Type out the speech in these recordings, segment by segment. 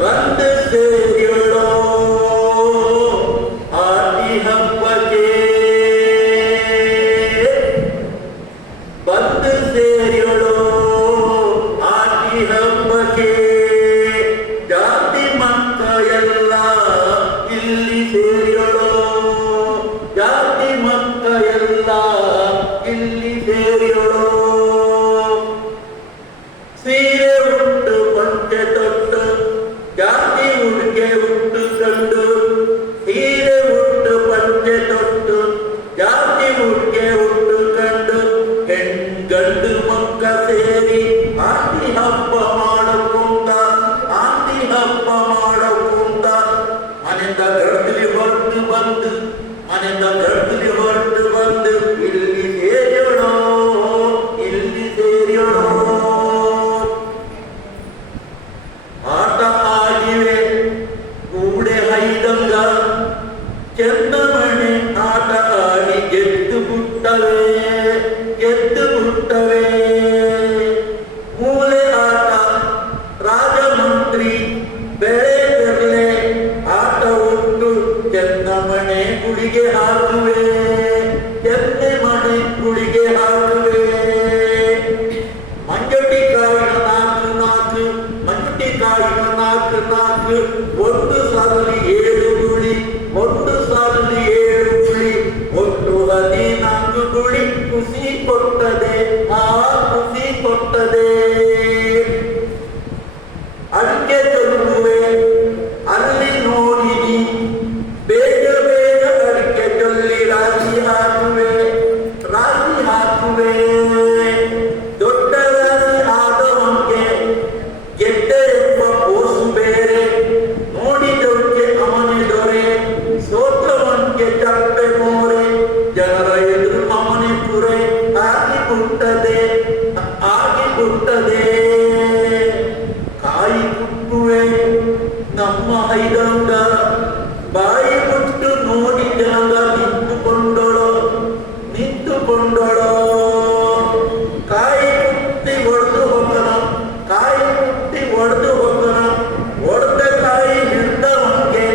ಬಂದು ಸೇರಿಯಳೋ ಆಟಿ ಹಬ್ಬಕ್ಕೆ, ಬಂದು ಸೇರಿಯಳೋ ಆಟಿ ಹಬ್ಬಕ್ಕೆ. ಜಾತಿ ಮಕ್ಕ ಎಲ್ಲ ಇಲ್ಲಿ ಸೇರಿಯಳೋ, ಜಾತಿ ಮಕ್ಕ ಎಲ್ಲ ಇಲ್ಲಿ ಸೇರಿಯಳೋ. ಸೀರೆ ಉಟ್ಟು ಪಂಚೆ ತೊಟ್ಟು ಜಾತಿ ಉಡುಗೆ ಉಟ್ಟುಕೊಂಡು, ಸೀರೆ ಉಟ್ಟು ಪಂಚೆ ತೊಟ್ಟು ಜಾತಿ ಉಡುಗೆ ಉಟ್ಟುಕೊಂಡು, ಗಂಡು ಮಕ್ಕ ಸೇರಿ ಆಂಟಿ ಹಬ್ಬ ಮಾಡಕುಂತ, ಆಂಟಿ ಹಬ್ಬ ಮಾಡಕುಂತ. ಮನೆಯಿಂದ ಗರ್ದಲಿ ಹೊರಟು ಬಂದು, ಮನೆಯಿಂದ ಗರ್ದಲಿ ಹೊರಟು ಬಂದು ಇಲ್ಲಿ ಸೇರಿಯಳೋ, ಇಲ್ಲಿ ಸೇರಿಯಳೋ. ಆಟ ಆಡಿವೆ ಕೂಡೆ ಹೈದಂಗ, ಚಂದಮಣೆ ಆಟ ಆಡಿ ಗೆದ್ದು ಬಿಟ್ಟವೆ, ಗೆದ್ದು ಬಿಟ್ಟವೆ. ಮೂಲೆ ಆಟ ರಾಜಮಂತ್ರಿ ಬೆಳೆ ಬೆರಳೆ ಆಟ ಉಂಟು, ಚಂದಮಣೆ ಗುಳಿಗೆ ಹಾಕುವೆ, ಚಂದಮಣೆ ಗುಳಿಗೆ ಹಾಕುವೆ. ಮಂಜಟಿ ಕಾಯಿನ ನಾಲ್ಕು ನಾಲ್ಕು, ಮಂಜಟಿ ಕಾಯಿನ ನಾಲ್ಕು ನಾಲ್ಕು, ಒಂದು ಸಾಲಲ್ಲಿ 7 ಗುಳಿ, ಒಂದು ಸಾಲಲ್ಲಿ 7 ಗುಳಿ, ಒಟ್ಟು 14 ಗುಳಿ. ಖುಷಿ ಕೊಟ್ಟದೆ, ಆ ಖುಷಿ ಕೊಟ್ಟದೆ. ಅಡಿಕೆ ಚೊಲ್ಲುವೆ ಅಲ್ಲಿ ನೋಡಿನಿ, ಬೇಗ ಬೇಗ ಅಡಿಕೆ ಚೊಲ್ಲಿ ರಾಶಿ ಹಾಕುವೆ, ರಾಶಿ ಹಾಕುವೆ. ದೊಡ್ಡ ರಾಶಿ ಆದವಂಗೆ ಗೆದ್ದೆ ಎಂಬ ಪೋಸು ಬೇರೆ, ನೋಡಿದವಕ್ಕೆ ಅವನೇ ದೊರೆ, ಸೋತವನ್ಗೆ ಚಪ್ಪೆ ಮೋರೆ. ಜನರ ಎದುರು ಅವನೇ ಪುರೆ, ಆಗಿ ಬಿಟ್ಟದೆ, ಆಗಿ ಬಿಟ್ಟದೆ. ಕಾಯಿ ಕುಟ್ಟುವೆ ನಮ್ಮ ಹೈದಂಗ, ಬಾಯಿ ಬಿಟ್ಟು ನೋಡಿ ಜನಗ ನಿಂತುಕೊಂಡಳೋ, ನಿಂತುಕೊಂಡಳೋ. ಕಾಯಿ ಕುಟ್ಟಿ ಒಡೆದು ಹೋಗನ, ಕಾಯಿ ಕುಟ್ಟಿ ಒಡೆದು ಹೋಗನ. ಒಡೆದ ಕಾಯಿ ಹಿಡ್ದವನ್ಗೆ,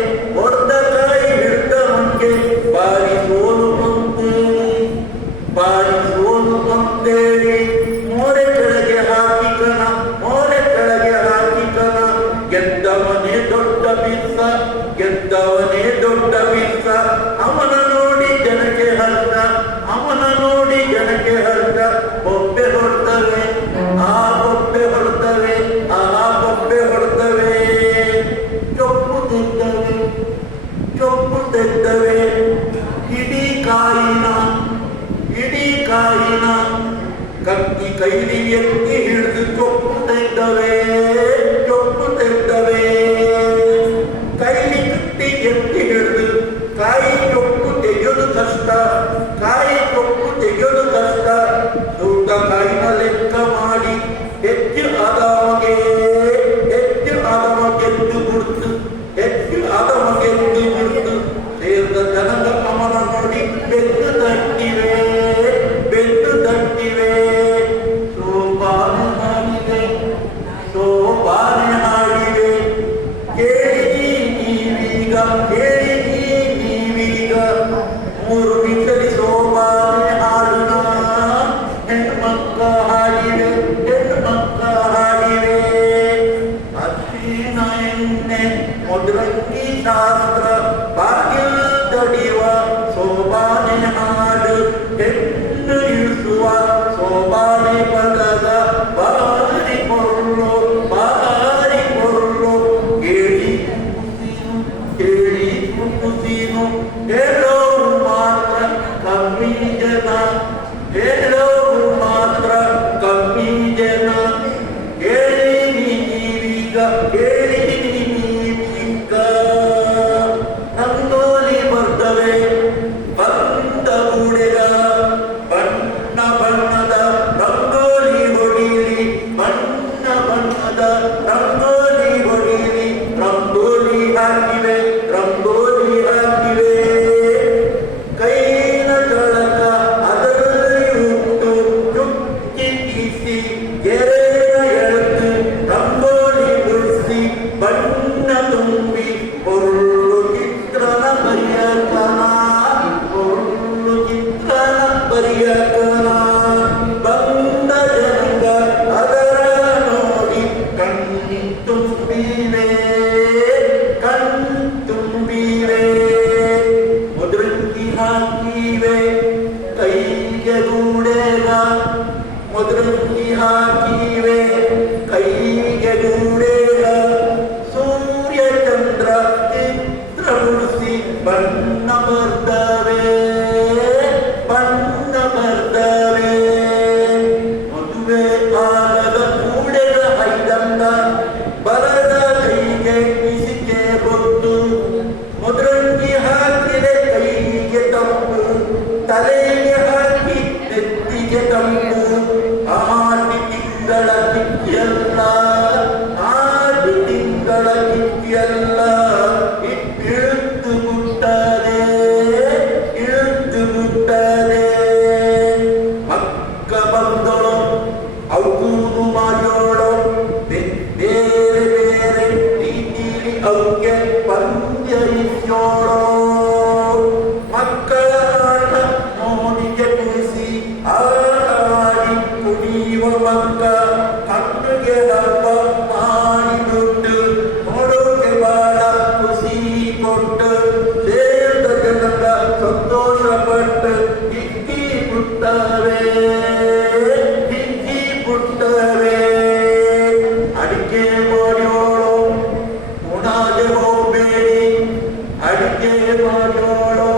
ಒಡೆದ ಕಾಯಿ ಹಿಡ್ದವನ್ಗೆ ಬಾರಿ ಸೋಲು ಬಂತೇಳಿ, ಬಾರಿ ಸೋಲು ಬಂತೇಳಿ. ಮೋರೆ ಕೆಳಗೆ ಹಾಕಿಕನ, ಮೋರೆ ಕೆಳಗೆ ಹಾಕಿಕನ. ಗೆದ್ದವನೇ ದೊಡ್ಡ ಬಿರ್ಸ, ಗೆದ್ದವನೇ ದೊಡ್ಡ ಬಿರ್ಸ. ಅವನ ನೋಡಿ ಜನಕ್ಕೆ ಹರ್ಷ, ಅವನ ನೋಡಿ ಜನಕ್ಕೆ ಹರ್ಷ. ಬೊಬ್ಬೆ ಹೊಡ್ತವೆ, ಆ ಬೊಬ್ಬೆ ಹೊಡ್ತವೆ, ಆ ಬೊಬ್ಬೆ ಹೊಡ್ತವೆ. ಚೊಪ್ಪು ತೆಗ್ದವೆ, ಚೊಪ್ಪು ತೆಗ್ದವೆ. ಇಡೀ ಕಾಯಿನ, ಇಡೀ ಕಾಯಿನ ಕತ್ತಿ ಕೈಲಿ ಎತ್ತಿ ಹಿಡಿದು ಚೊಪ್ಪು ತೆಗ್ದವೆ, ಚೊಪ್ಪು ತೆಗ್ದವೆ. ಕೈಲಿ ಕತ್ತಿ ಎತ್ತಿ ಹಿಡಿದು ಕಾಯಿ ಚೊಪ್ಪು ತೆಗೆಯೋದು ಕಷ್ಟ, ಕಾಯಿ ಚೊಪ್ಪು ತೆಗೆಯೋದು ಕಷ್ಟ. ದೊಡ್ಡ ಕಾಯಿನ ಲೆಕ್ಕ ಮಾಡಿ ಹೆಚ್ಚು ಆದವಗೆ, ಹೆಚ್ಚು ಆದವ ಗೆದ್ದು ಬಿಡ್ತು, ಹೆಚ್ಚು ಆದವ ಗೆದ್ದು ಬಿಡ್ತು. ಸೇರಿದ ಜನದ ಕಮಲ ನೋಡಿ ಬೆನ್ನು ತಟ್ಟಿವೆ, ಬೆನ್ನು ತಟ್ಟಿವೆ. ಸೋಪಾನೆ ಹಾಡಿದೆ, ಸೋಪಾನೆ ಹಾಡಿದೆ. ಕೇಳಿ ನೀವೀಗ, ಕೇಳಿ ನೀವೀಗ. 3 ನಿಮಿಷದಲ್ಲಿ ಸೋಪಾನೆ ಹಾಡುನ. ಹೆಣ್ಮಕ್ಕ ಹಾಡಿವೆ, ಹೆಣ್ಮಕ್ಕ ಹಾಡಿವೆ. ಅರ್ಶಿನ ಎಣ್ಣೆ ಮೊದಲಂಗಿ ಶಾಸ್ತ್ರ ಭಾಗ್ಯದಡಿವ ಸೋಪಾನೆ ಹಾಡು. ಹೆಣ್ಣು ಇಳಿಸುವ ಸೋಪಾನೆ ಪದದ ಬಾರಿ ಕೊರ್ಲು, ಬಾರಿ ಕೊರ್ಲು. ಕೇಳಿ ಕುಸಿನು, ಕೇಳಿ ಕುಸಿನು. ಹೇಳೋರು ಮಾತ್ರ ಕಮ್ಮಿ ಜನ, ಹೇಳೋರು ಮಾತ್ರ ಕಮ್ಮಿ ಜನ. ಕೇಳಿ ನೀವೀಗ, ಕೇಳಿ ನೀವೀಗ. ತುಂಬಿವೆ ಕಣ್ತುಂಬಿವೆ ಮುದ್ರಂಗಿ ಹಾಕಿವೆ ಕೈಗೆ ಗೂಡೆಗ ಮುದ್ರಂಗಿ ಹಾಕಿವೆ ಕೈಗೆ ಗೂಡೆಗ ಸೂರ್ಯ ಚಂದ್ರ ಚಿತ್ರ ಬಿಡಿಸಿ ಬಣ್ಣ ಬರ್ತವೆ ಬಣ್ಣ ಬರ್ತವೆ ಮದುವೆ ಆಗದ ಕೂಡೆಗ ಐದಂಗ ಬರದ ಕೈಗೆ ಬಿಸಿಗೆ ಗೊತ್ತು ಮುದ್ರಂಗಿ ಹಾಕಿದೆ ಕೈಗೆ ತಂಪು ತಲೆಗೆ ಹಾಕಿ ನೆತ್ತಿಗೆ ತಂಪು ಆಡಿ ತಿಂಗಳ ಕಿಕ್ಕಿಯಲ್ಲ ಆಡಿ ತಿಂಗಳ ಕಿಕ್ಕಿಯಲ್ಲ ಇಳಿದು ಬಿಟ್ಟದೆ ಇಳಿದು ಬಿಟ್ಟದೆ ಮಕ್ಕ ಬಂದಳು ಅವನು ಮಾಡೋಳು ಬೇರೆ ಬೇರೆ ರೀತಿಲಿ ಅವಕ್ಕೆ ಪಂದ್ಯರಿಸೋಳು ಮಕ್ಕಳ ಆಟ ನೋಡಿಗೆ ಕುಣಿಸಿ ಆಡಿ ಕುಣಿಯುವ ಮಕ್ಕ ಕಣ್ಣಿಗೆ ಹಬ್ಬ ಮಾಡಿಬಿಟ್ಟು ನೋಡೋಕೆ ಬಾಳ ಖುಷಿ ಕೊಟ್ಟು ಸೇರಿದ ಜನರ ಸಂತೋಷ ಪಟ್ಟು ಹಿಕ್ಕಿ ಬಿಟ್ಟವೆ ಹಿಕ್ಕಿ ಬಿಟ್ಟವೆ ಅಡಿಗೆ ಮಾಡೋಳು ಉಣಾದೆ ಹೋಗಬೇಡಿ ಅಡಿಗೆ ಮಾಡೋಳು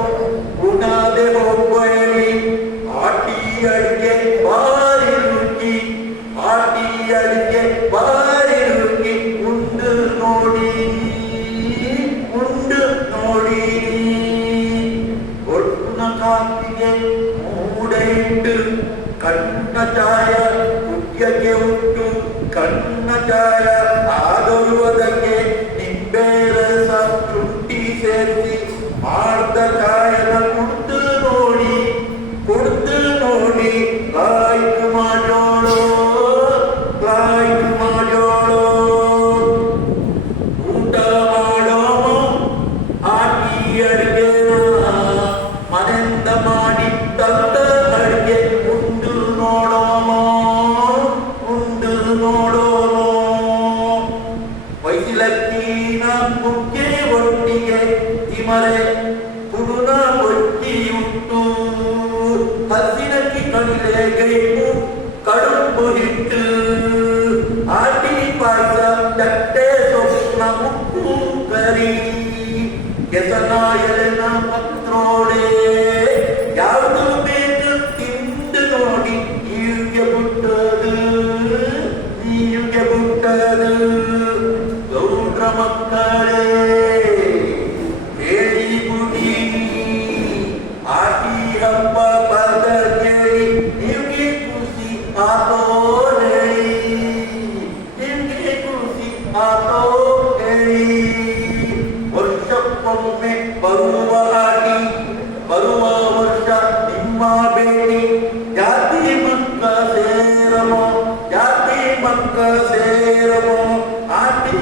ಉಣಾದೆ ಹೋಗಬೇಡಿ ಆಟಿ ಅಡಿಗೆ ಬಾರಿ ರುಚಿ ಆಟಿ ಅಡಿಗೆ ಬಾರಿ ರುಚಿ ಉಂಡು ನೋಡಿ ಉಂಡು ನೋಡಿ ಒಟ್ಟಿನ ಕಾಪಿಗೆ ಮೂಡೆ ಇಟ್ಟು ಕಣ್ಣ ಚಾಯ ಕುಟ್ಟಿಯಕ್ಕೆ ಉಂಟು ಕಣ್ಣ ಚಾಯ ಆದರೂ ಅದಕ್ಕೆ ನಿಂಬೆ ರಸ ಶುಂಠಿ ಸೇರಿಸಿ ಮಾಡ್ದ ಚಾಯನ ಕುಡ್ದು ನೋಡಿ ಲಾಯ್ಕ್ ಮಾಡೋಳು ಲಾಯ್ಕ್ ಮಾಡೋಳು ಊಟ ಮಾಡೋಮ ಆಟಿ ಅಡಿಗೆ ಮನೆಯಿಂದ ಮಾಡಿ ತಂದ ಅಡಿಗೆ ಉಂಡು ನೋಡೋಮ ಉಂಡು ನೋಡೋಮ ವೈಸಿಲಕ್ಕಿನ ಮುಕ್ಕೆ ಒಟ್ಟಿಗೆ ತಿಮರೆ ಪುಡುನ ಒಟ್ಟಿ ಉಂಟು ಹಸಿನಕ್ಕಿ ಕಡಲೆ ಗೈಪು ಕಡುಬು ಹಿಟ್ಟು ಆಟಿ ಪಾಯಸ ಚಟ್ಟೆ ಸೊಪ್ಪಿನ ಉಪ್ಪು ಕರಿ ಕೆಸನ ಎಲೆನ ಪತ್ರೋಡೆ ಯಾವುದು ಬೇಕು ತಿಂದು ನೋಡಿ ನೀವಿಗೆ ಬಿಟ್ಟದು ನೀವಿಗೆ ಬಿಟ್ಟದು ಗೌಡ್ರ ಮಕ್ಕಳೇ ಹೇಳಿ ಬುಡಿ ಆಟಿ ಹಬ್ಬ ಪದ ಕೇಳಿ ನಿಮ್ಗೆ ಖುಷಿ ಆತೋ ಹೇಳಿ ನಿಮ್ಗೆ ಖುಷಿ ಆತೋ ಹೇಳಿ ವರ್ಷಕ್ಕೊಮ್ಮೆ ಬರುವ ಆಟಿ ಬರುವ ವರ್ಷ ನಿಮ್ಮ ಭೇಟಿ ಜಾತಿ ಮಕ್ಕ ಸೇರಮೋ ಜಾತಿ ಮಕ್ಕ ಸೇರಮೋ ಆಟಿ